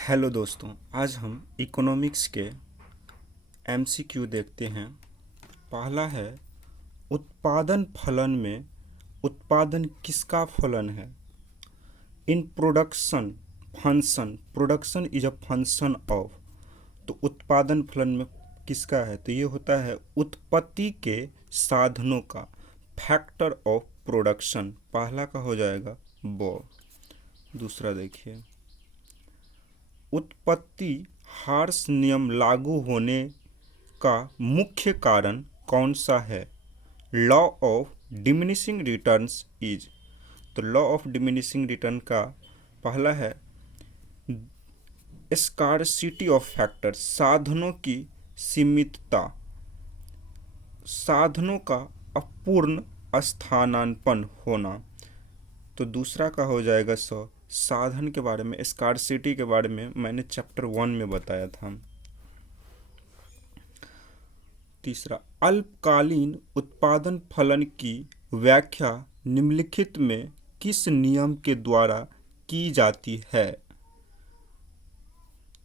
Hello दोस्तों, आज हम इकोनॉमिक्स के एमसीक्यू देखते हैं। पहला है, उत्पादन फलन में उत्पादन किसका फलन है? In production function, production is a function of, तो उत्पादन फलन में किसका है? तो ये होता है उत्पत्ति के साधनों का, फैक्टर ऑफ प्रोडक्शन। पहला का हो जाएगा वो। दूसरा देखिए, उत्पत्ति हार्स नियम लागू होने का मुख्य कारण कौन सा है? Law of diminishing returns is, तो लॉ ऑफ डिमिनिशिंग रिटर्न का पहला है स्कार्सिटी ऑफ फैक्टर, साधनों की सीमितता, साधनों का अपूर्ण स्थानापन्न होना। तो दूसरा का हो जाएगा साधन के बारे में, स्कार्सिटी के बारे में मैंने चैप्टर 1 में बताया था। तीसरा, अल्पकालीन उत्पादन फलन की व्याख्या निम्नलिखित में किस नियम के द्वारा की जाती है?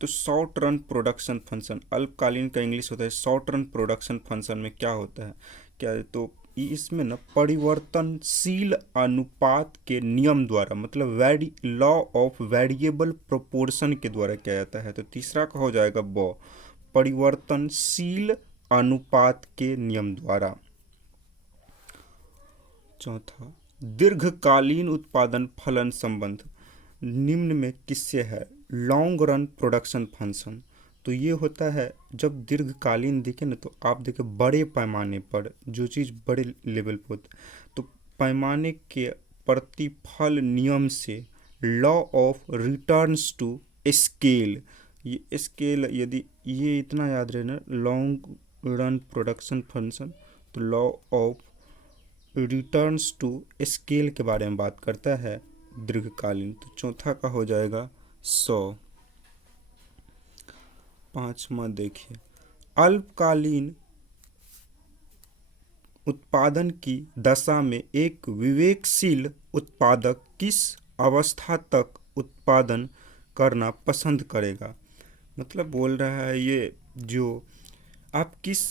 तो शॉर्ट रन प्रोडक्शन फंक्शन, अल्पकालीन का इंग्लिश होता है शॉर्ट रन प्रोडक्शन फंक्शन में क्या होता है, क्या है? तो इसमें ना परिवर्तनशील अनुपात के नियम द्वारा, मतलब लॉ ऑफ वेरिएबल प्रोपोर्शन के द्वारा किया जाता है। तो तीसरा का हो जाएगा वो, परिवर्तनशील अनुपात के नियम द्वारा। चौथा, दीर्घकालीन उत्पादन फलन संबंध निम्न में किससे है? Long run production function. तो ये होता है जब दीर्घकालीन देखें ना, तो आप देखें बड़े पैमाने पर जो चीज़ बड़े लेवल पर होता है, तो पैमाने के प्रतिफल नियम से law of returns to scale, ये स्केल यदि ये इतना याद रहे ना, लॉन्ग रन प्रोडक्शन फंक्शन, तो law of returns to scale के बारे में बात करता है दीर्घकालीन। तो चौथा का हो जाएगा 100। पांचवा देखिए, अल्पकालीन उत्पादन की दशा में एक विवेकशील उत्पादक किस अवस्था तक उत्पादन करना पसंद करेगा? मतलब बोल रहा है ये जो आप किस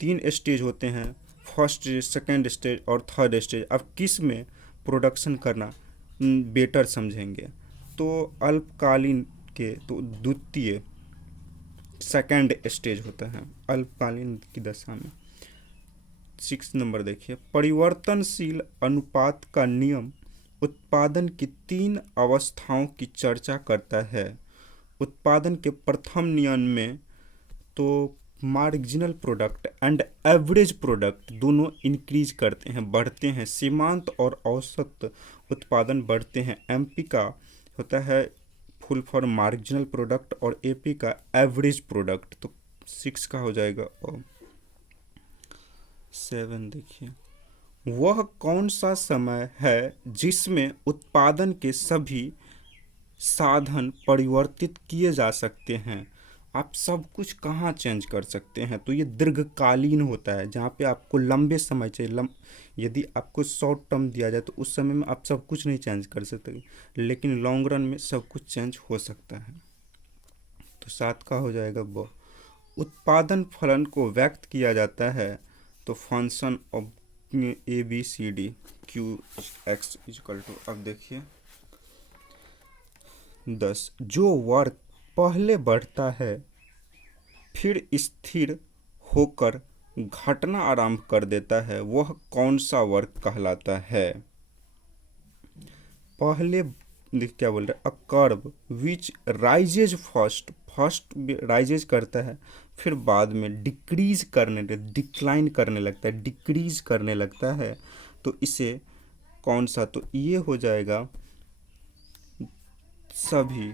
3 स्टेज होते हैं, फर्स्ट स्टेज, सेकेंड स्टेज और थर्ड स्टेज, आप किस में प्रोडक्शन करना बेटर समझेंगे? तो अल्पकालीन के तो द्वितीय सेकेंड स्टेज होता है अल्पकालीन की दशा में। 6 नंबर देखिए, परिवर्तनशील अनुपात का नियम उत्पादन की 3 अवस्थाओं की चर्चा करता है। उत्पादन के प्रथम नियम में तो marginal product and average product दोनों इंक्रीज करते हैं, बढ़ते हैं, सीमांत और औसत उत्पादन बढ़ते हैं। एमपी का होता है फुल फॉर मार्जिनल प्रोडक्ट और एपी का एवरेज प्रोडक्ट। तो 6 का हो जाएगा। और 7 देखिए, वह कौन सा समय है जिसमें उत्पादन के सभी साधन परिवर्तित किए जा सकते हैं? आप सब कुछ कहाँ चेंज कर सकते हैं? तो ये दीर्घकालीन होता है, जहाँ पे आपको लंबे समय चाहिए। यदि आपको शॉर्ट टर्म दिया जाए तो उस समय में आप सब कुछ नहीं चेंज कर सकते, लेकिन लॉन्ग रन में सब कुछ चेंज हो सकता है। तो 7 का हो जाएगा वो, उत्पादन फलन को व्यक्त किया जाता है तो function of ABCD QX equal to, अब देखिए 10, जो वर्ग पहले बढ़ता है फिर स्थिर होकर घटना आरंभ कर देता है, वह कौन सा वर्ग कहलाता है? पहले क्या बोल रहे हैं, a curve which rises first, first rises करता है, फिर बाद में डिक्रीज करने, डिक्लाइन करने लगता है, डिक्रीज करने लगता है। तो इसे कौन सा, तो ये हो जाएगा सभी